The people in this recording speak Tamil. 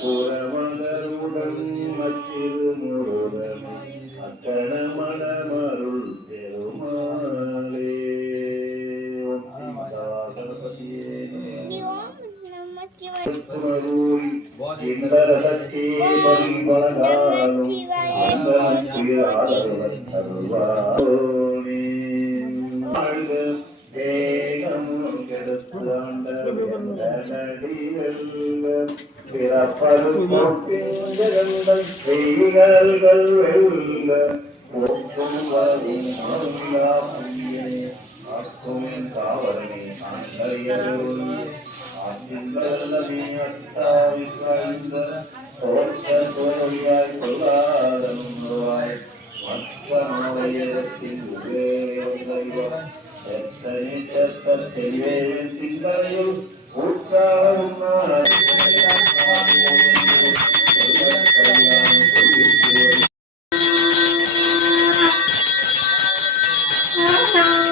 புறமதருடன் மற்றிருமுருகன் அக்கண மணமருள் பெருமாளே. இந்தரசக்தி பரிவளகாலும் வேகமும் கெடுத்தாண்ட பிறப்பது பிஞ்சகங்கள் செய்கல்கள் வெல்ல போக்கும் வரும் ஆக்கும் காவலனே அந்தரியருள் ஆசிந்தரலமே அட்டாவிஸ்வந்த தோற்ற தோழியாய் கொள்ளாதன்வாய் மற்றமாவையத்தின் உபயோகம் எத்தனை தெளிவே திங்களையும் ஊற்றாவும் Thank you.